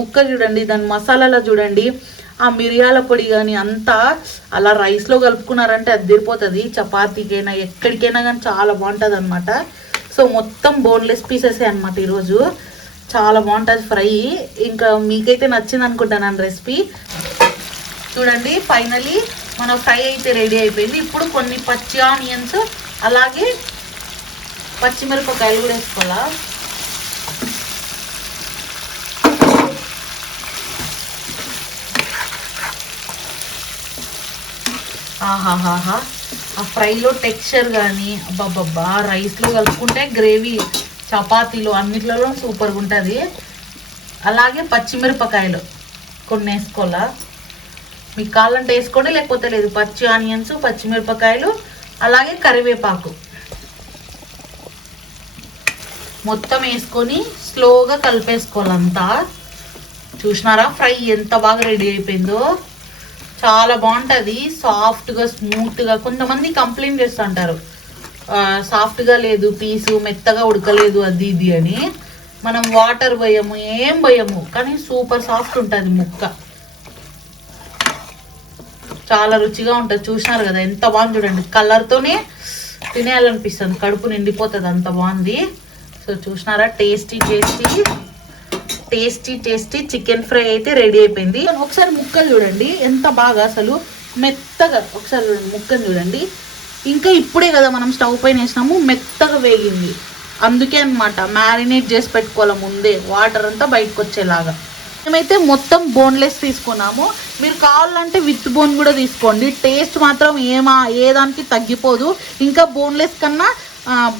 ముక్క చూడండి దాని మసాలాలో చూడండి. ఆ మిరియాల పొడి కానీ అంతా అలా రైస్లో కలుపుకున్నారంటే అది తిరిపోతుంది. చపాతీకైనా ఎక్కడికైనా కానీ చాలా బాగుంటుంది అనమాట సో మొత్తం బోన్లెస్ పీసెసే అనమాట ఈరోజు. చాలా బాగుంటుంది ఫ్రై. ఇంకా మీకైతే నచ్చింది అనుకుంటాను రెసిపీ. చూడండి ఫైనలీ మన ఫ్రై అయితే రెడీ అయిపోయింది. ఇప్పుడు కొన్ని పచ్చి ఆనియన్స్ అలాగే పచ్చిమిరపకాయలు కూడా వేసుకోవాలా? ఆహాహాహా. ఆ ఫ్రైలో టెక్స్చర్ కానీ అబ్బాబ్బా రైస్లో కలుపుకుంటే గ్రేవీ చపాతీలు అన్నిట్లలో సూపర్గా ఉంటుంది. అలాగే పచ్చిమిరపకాయలు కొన్ని వేసుకోవాలా? మీకు కావాలంటే వేసుకోండి లేకపోతే లేదు. పచ్చి ఆనియన్స్ పచ్చిమిరపకాయలు అలాగే కరివేపాకు. మొత్తం వేసుకొని స్లోగా కలిపేసుకోవాలంతా. చూసినారా? ఫ్రై ఎంత బాగా రెడీ అయిపోయిందో. చాలా బాగుంటుంది. సాఫ్ట్గా స్మూత్గా కొంతమంది కంప్లైంట్ చేస్తుంటారు. సాఫ్ట్గా లేదు పీసు మెత్తగా ఉడకలేదు అది ఇది అని. మనం వాటర్ పోయము ఏం పోయము కానీ సూపర్ సాఫ్ట్ ఉంటుంది ముక్క. చాలా రుచిగా ఉంటుంది. చూసినారు కదా ఎంత బాగుంది చూడండి. కలర్తోనే తినేయాలనిపిస్తుంది. కడుపు నిండిపోతుంది అంత బాగుంది. సో చూసినారా? Tasty tasty tasty tasty chicken fry అయితే రెడీ అయిపోయింది. ఒకసారి ముక్కలు చూడండి ఎంత బాగా అసలు మెత్తగా ఒకసారి చూడండి ముక్కలు చూడండి. ఇంకా ఇప్పుడే కదా మనం స్టవ్ పైన వేసినాము మెత్తగా వేగింది. అందుకే అనమాట మ్యారినేట్ చేసి పెట్టుకోవాలి ముందే వాటర్ అంతా బయటకు వచ్చేలాగా. మేమైతే మొత్తం బోన్లెస్ తీసుకున్నాము. మీరు కావాలంటే విత్ బోన్ కూడా తీసుకోండి. టేస్ట్ మాత్రం ఏమా ఏ దానికి తగ్గిపోదు. ఇంకా బోన్లెస్ కన్నా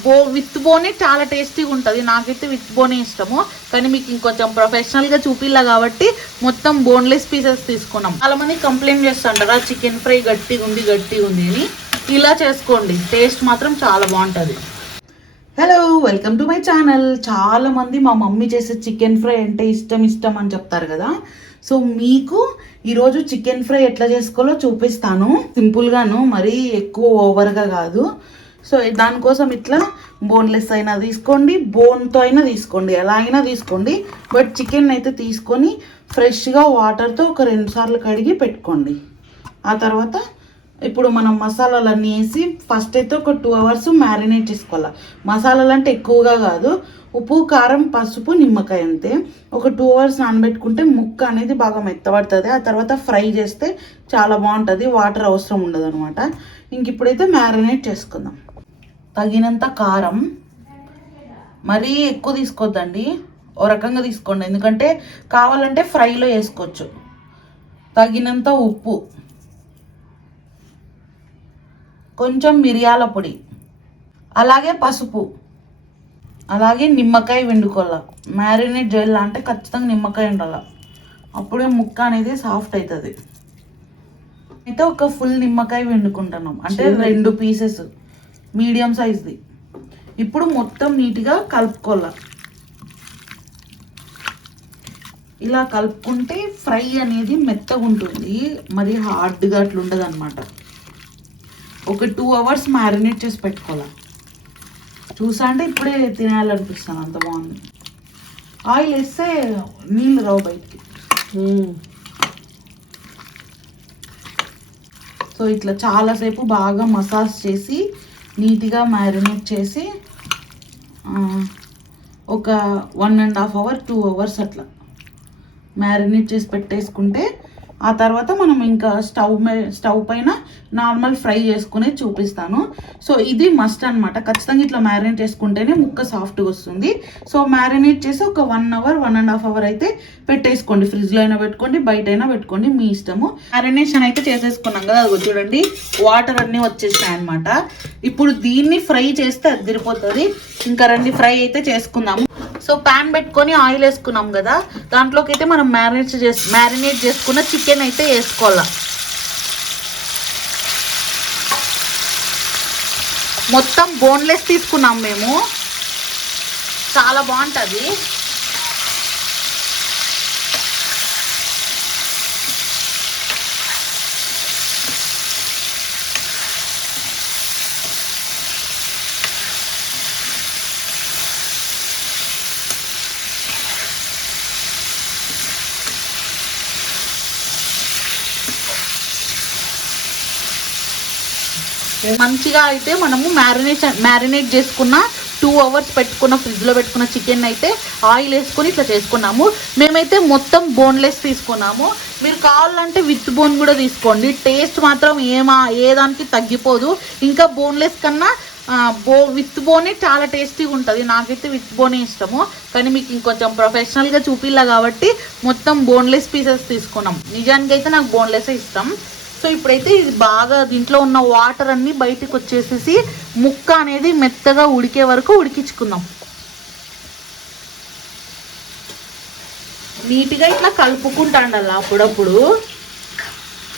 బో విత్ బోనే చాలా టేస్టీగా ఉంటుంది నాకైతే విత్ బోనే ఇష్టము. కానీ మీకు ఇంకొంచెం ప్రొఫెషనల్గా చూపిల్లా కాబట్టి మొత్తం బోన్లెస్ పీసెస్ తీసుకున్నాం. చాలా మంది కంప్లైంట్ చేస్తుంటారు చికెన్ ఫ్రై గట్టిగా ఉంది గట్టిగా ఉంది అని. ఇలా చేసుకోండి. టేస్ట్ మాత్రం చాలా బాగుంటుంది. Hello welcome to my channel. చాలా మంది మా మమ్మీ చేసే చికెన్ ఫ్రై అంటే ఇష్టం ఇష్టం అని చెప్తారు కదా. సో మీకు ఈరోజు చికెన్ ఫ్రై ఎట్లా చేసుకోవాలో చూపిస్తాను. సింపుల్గాను మరీ ఎక్కువ ఓవర్గా కాదు. సో దానికోసం ఇట్లా బోన్లెస్ అయినా తీసుకోండి బోన్తో అయినా తీసుకోండి ఎలా అయినా తీసుకోండి బట్ చికెన్ అయితే తీసుకొని ఫ్రెష్గా వాటర్తో ఒక రెండు సార్లు కడిగి పెట్టుకోండి. ఆ తర్వాత ఇప్పుడు మనం మసాలాలన్నీ వేసి ఫస్ట్ అయితే ఒక టూ అవర్స్ మ్యారినేట్ చేసుకోవాలి. మసాలాలు అంటే ఎక్కువగా కాదు ఉప్పు కారం పసుపు నిమ్మకాయ అంతే. ఒక టూ అవర్స్ నానబెట్టుకుంటే ముక్క అనేది బాగా మెత్తబడుతుంది. ఆ తర్వాత ఫ్రై చేస్తే చాలా బాగుంటుంది వాటర్ అవసరం ఉండదు అనమాట ఇంక ఇప్పుడైతే మ్యారినేట్ చేసుకుందాం. తగినంత కారం మరీ ఎక్కువ తీసుకోవద్దండి ఓ రకంగా తీసుకోండి. ఎందుకంటే కావాలంటే ఫ్రైలో వేసుకోవచ్చు. తగినంత ఉప్పు. కొంచెం మిరియాల పొడి అలాగే పసుపు అలాగే నిమ్మకాయ వండుకోవాల మ్యారినేట్ చేయాల అంటే ఖచ్చితంగా నిమ్మకాయ ఉండాల. అప్పుడే ముక్క అనేది సాఫ్ట్ అవుతుంది అయితే ఒక ఫుల్ నిమ్మకాయ వండుకుంటున్నాం అంటే రెండు పీసెస్ మీడియం సైజ్ది ఇప్పుడు మొత్తం నీట్గా కలుపుకోవాలి. ఇలా కలుపుకుంటే ఫ్రై అనేది మెత్తగా ఉంటుంది మరి హార్డ్గా అట్లా ఉండదు అనమాట ఒక టూ అవర్స్ మ్యారినేట్ చేసి పెట్టుకోవాలి? చూసా అంటే ఇప్పుడే తినాలనిపిస్తాను అంత బాగుంది. ఆయిల్ వేస్తే నీళ్ళు రావు బయటికి. సో ఇట్లా చాలాసేపు బాగా మసాజ్ చేసి నీట్గా మ్యారినేట్ చేసి ఒక one and half hour two hours అట్లా మ్యారినేట్ చేసి పెట్టేసుకుంటే ఆ తర్వాత మనం ఇంకా స్టవ్ స్టవ్ పైన నార్మల్ ఫ్రై చేసుకుని చూపిస్తాను. సో ఇది మస్ట్ అనమాట ఖచ్చితంగా ఇట్లా మ్యారినేట్ చేసుకుంటేనే ముక్క సాఫ్ట్గా వస్తుంది. సో మ్యారినేట్ చేసి ఒక one hour one and half hour అయితే పెట్టేసుకోండి. ఫ్రిడ్జ్లో అయినా పెట్టుకోండి బయట అయినా పెట్టుకోండి మీ ఇష్టము. మ్యారినేషన్ అయితే చేసేసుకున్నాం కదా అది చూడండి. వాటర్ అన్నీ వచ్చేసాయి అనమాట ఇప్పుడు దీన్ని ఫ్రై చేస్తే అది తిరిపోతుంది ఇంకా రండి ఫ్రై అయితే చేసుకుందాము. సో ప్యాన్ పెట్టుకొని ఆయిల్ వేసుకున్నాం కదా దాంట్లోకి అయితే మనం మ్యారినేట్ చేసి మ్యారినేట్ చేసుకున్న చికెన్ అయితే వేసుకోవాలి. మొత్తం బోన్లెస్ తీసుకున్నాం మేము. చాలా బాగుంటుంది. మంచిగా అయితే మనము మ్యారినేట్ మ్యారినేట్ చేసుకున్న టూ అవర్స్ పెట్టుకున్న ఫ్రిడ్జ్లో పెట్టుకున్న చికెన్ అయితే ఆయిల్ వేసుకొని ఇట్లా చేసుకున్నాము. మేమైతే మొత్తం బోన్లెస్ తీసుకున్నాము. మీరు కావాలంటే విత్ బోన్ కూడా తీసుకోండి. టేస్ట్ మాత్రం ఏమా ఏ దానికి తగ్గిపోదు. ఇంకా బోన్లెస్ కన్నా బో విత్ బోనే చాలా టేస్టీగా ఉంటుంది. నాకైతే విత్ బోనే ఇష్టము. కానీ మీకు ఇంకొంచెం ప్రొఫెషనల్గా చూపిల్లా కాబట్టి మొత్తం బోన్లెస్ పీసెస్ తీసుకున్నాం. నిజానికి అయితే నాకు బోన్లెస్ ఇష్టం. సో ఇప్పుడైతే ఇది బాగా దీంట్లో ఉన్న వాటర్ అన్నీ బయటికి వచ్చేసేసి ముక్క అనేది మెత్తగా ఉడికే వరకు ఉడికించుకుందాం. నీట్గా ఇట్లా కలుపుకుంటాండల్లా అప్పుడప్పుడు.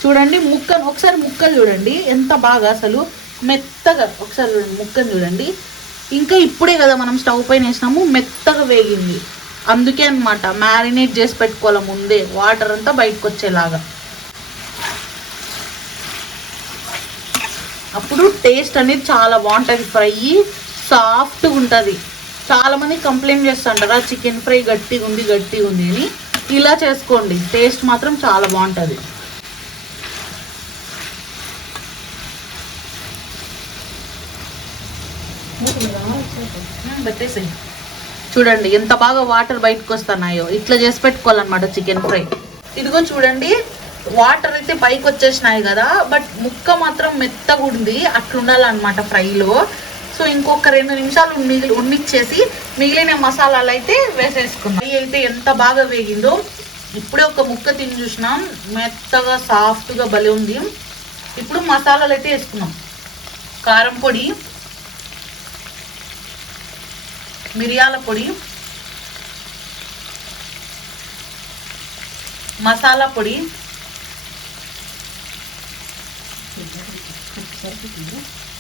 చూడండి ముక్కను ఒకసారి ముక్కలు చూడండి ఎంత బాగా అసలు మెత్తగా ఒకసారి చూడండి ముక్కను చూడండి. ఇంకా ఇప్పుడే కదా మనం స్టవ్ పైన వేసినాము మెత్తగా వేగింది. అందుకే అన్నమాట మ్యారినేట్ చేసి పెట్టుకోవాలి ముందే వాటర్ అంతా బయటకు వచ్చేలాగా అప్పుడు టేస్ట్ అనేది చాలా బాగుంటుంది ఫ్రై. సాఫ్ట్గా ఉంటుంది. చాలా మంది కంప్లైంట్ చేస్తుంటారు ఆ చికెన్ ఫ్రై గట్టిగా ఉంది గట్టిగా ఉంది అని. ఇలా చేసుకోండి. టేస్ట్ మాత్రం చాలా బాగుంటుంది. చూడండి ఎంత బాగా వాటర్ బయటకు వస్తున్నాయో. ఇట్లా చేసి పెట్టుకోవాలన్నమాట చికెన్ ఫ్రై ఇదిగో చూడండి వాటర్ అయితే పైకి వచ్చేసినాయి కదా బట్ ముక్క మాత్రం మెత్తగా ఉంది. అట్లా ఉండాలన్నమాట ఫ్రైలో. సో ఇంకొక రెండు నిమిషాలు మిగిలి ఉండిచ్చేసి మిగిలిన మసాలాలు అయితే వేసేసుకున్నాం. ఫ్రై అయితే ఎంత బాగా వేగిందో ఇప్పుడే ఒక ముక్క తిని చూసినాం. మెత్తగా సాఫ్ట్గా భలే ఉంది. ఇప్పుడు మసాలాలు అయితే వేసుకున్నాం. కారం పొడి మిరియాల పొడి మసాలా పొడి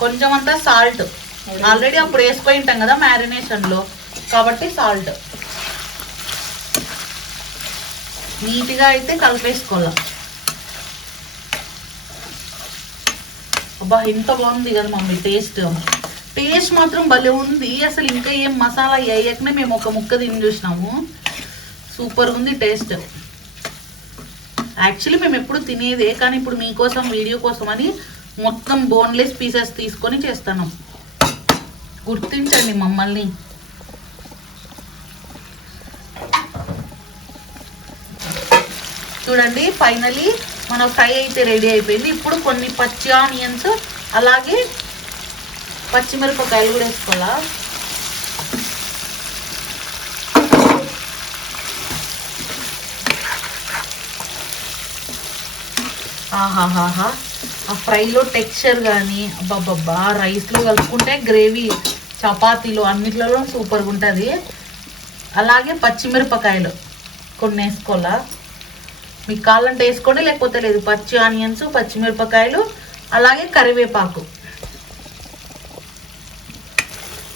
కొంచెం అంతా సాల్ట్ ఆల్రెడీ అప్పుడు వేసుకొని ఉంటాం కదా మ్యారినేషన్లో కాబట్టి సాల్ట్ నీట్గా అయితే కలిపేసుకోవాలి. అబ్బా ఎంత బాగుంది కదా మమ్మీ టేస్ట్ టేస్ట్ మాత్రం భలే ఉంది. అసలు ఇంకా ఏం మసాలా వేయకనే మేము ఒక ముక్క తిని చూసినాము. సూపర్ ఉంది టేస్ట్ యాక్చువల్లీ మేము ఎప్పుడు తినేదే కానీ ఇప్పుడు మీకోసం వీడియో కోసం అని మొత్తం బోన్లెస్ పీసెస్ తీసుకొని చేస్తాను. గుర్తించండి మమ్మల్ని. చూడండి ఫైనలీ మన ఫ్రై అయితే రెడీ అయిపోయింది. ఇప్పుడు కొన్ని పచ్చి ఆనియన్స్ అలాగే పచ్చిమిరపకాయలు కూడా వేసుకోవాలా? ఆహాహాహా. ఆ ఫ్రైలో టెక్స్చర్ కానీ అబ్బాబ్బా రైస్లో కలుపుకుంటే గ్రేవీ చపాతీలు అన్నిట్లలో సూపర్గా ఉంటుంది. అలాగే పచ్చిమిరపకాయలు కొన్ని వేసుకోవాలా మీకు కావాలంటే వేసుకోండి లేకపోతే లేదు. పచ్చి ఆనియన్స్ పచ్చిమిరపకాయలు అలాగే కరివేపాకు.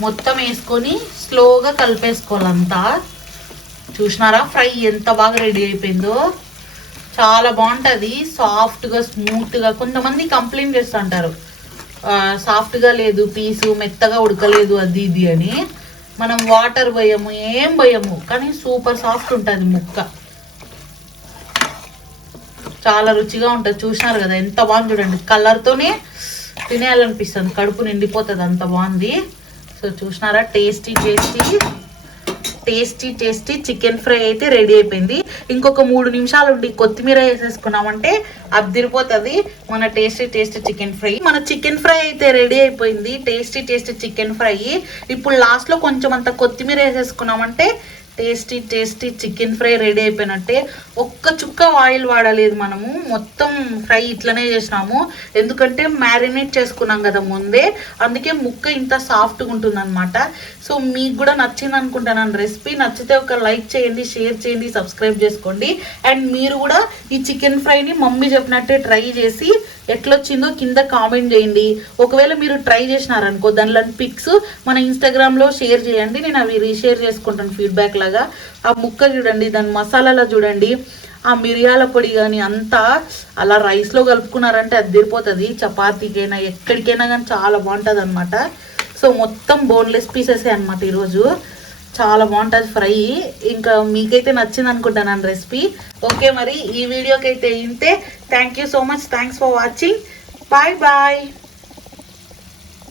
మొత్తం వేసుకొని స్లోగా కలిపేసుకోవాలంతా. చూసినారా? ఫ్రై ఎంత బాగా రెడీ అయిపోయిందో. చాలా బాగుంటుంది. సాఫ్ట్గా స్మూత్గా కొంతమంది కంప్లైంట్ చేస్తుంటారు. సాఫ్ట్గా లేదు పీసు మెత్తగా ఉడకలేదు అది ఇది అని. మనం వాటర్ పోయము ఏం పోయము కానీ సూపర్ సాఫ్ట్ ఉంటుంది ముక్క. చాలా రుచిగా ఉంటుంది. చూసినారు కదా ఎంత బాగుంది చూడండి. కలర్తోనే తినేయాలనిపిస్తుంది. కడుపు నిండిపోతుంది అంత బాగుంది. సో చూసినారా? Tasty tasty tasty tasty chicken fry అయితే రెడీ అయిపోయింది. ఇంకొక మూడు నిమిషాలు ఉండి కొత్తిమీర వేసేసుకున్నామంటే అద్దిరిపోతుంది మన టేస్టీ టేస్టీ చికెన్ ఫ్రై మన చికెన్ ఫ్రై అయితే రెడీ అయిపోయింది. టేస్టీ టేస్టీ చికెన్ ఫ్రై ఇప్పుడు లాస్ట్లో కొంచెం అంత కొత్తిమీర వేసేసుకున్నామంటే tasty tasty chicken fry ready అయిపోయినట్టే ఒక్క చుక్క ఆయిల్ వాడలేదు మనము. మొత్తం ఫ్రై ఇట్లనే చేసినాము. ఎందుకంటే మ్యారినేట్ చేసుకున్నాం కదా ముందే. అందుకే ముక్క ఇంత సాఫ్ట్గా ఉంటుంది అనమాట సో మీకు కూడా నచ్చింది అనుకుంటాను. రెసిపీ నచ్చితే ఒక లైక్ చేయండి షేర్ చేయండి సబ్స్క్రైబ్ చేసుకోండి. అండ్ మీరు కూడా ఈ చికెన్ ఫ్రైని మమ్మీ చెప్పినట్టే ట్రై చేసి ఎట్లొచ్చిందో కింద కామెంట్ చేయండి. ఒకవేళ మీరు ట్రై చేసినారనుకో దానిలో పిక్స్ మన ఇన్స్టాగ్రామ్లో షేర్ చేయండి. నేను అవి రీషేర్ చేసుకుంటాను ఫీడ్బ్యాక్ లాగా. ఆ ముక్క చూడండి దాని మసాలాలో చూడండి. ఆ మిరియాల పొడి కానీ అంతా అలా రైస్లో కలుపుకున్నారంటే అది తిరిపోతుంది. చపాతీకైనా ఎక్కడికైనా కానీ చాలా బాగుంటుంది అనమాట సో మొత్తం బోన్లెస్ పీసెసే అనమాట ఈరోజు. చాలా బాగుంటుంది ఫ్రై. ఇంకా మీకైతే నచ్చింది అనుకుంటాను రెసిపీ ఓకే మరి ఈ వీడియోకి అయితే ఇంతే. Thank you so much. Thanks for watching. Bye bye.